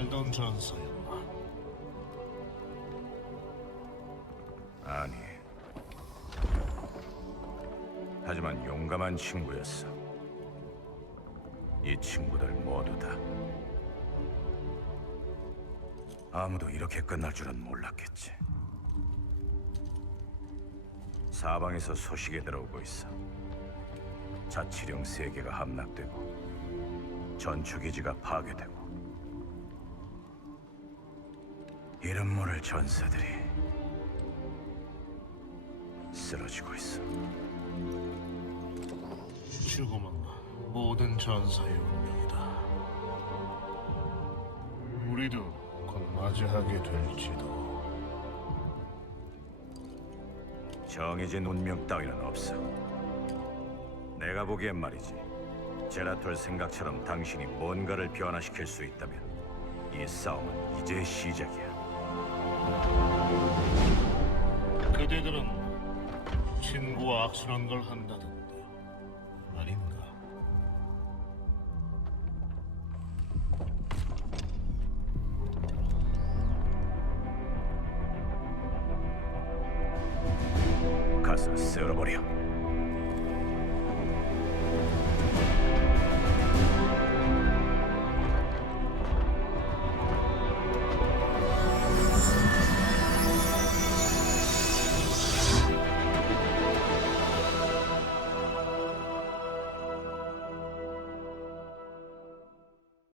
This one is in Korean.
알던 전사였나? 아니. 하지만 용감한 친구였어. 이 친구들 모두 다. 아무도 이렇게 끝날 줄은 몰랐겠지. 사방에서 소식이 들어오고 있어. 자치령 세 개가 함락되고 전투기지가 파괴되고 이름 모를 전사들이 쓰러지고 있어. 죽음은 모든 전사의 운명이다. 우리도 곧 맞이하게 될지도. 정해진 운명 따위는 없어. 내가 보기엔 말이지. 제라톨 생각처럼 당신이 뭔가를 변화시킬 수 있다면 이 싸움은 이제 시작이야. 그대들은 친구와 악순한 걸 한다던데 아닌가? 가서 쓸어버려.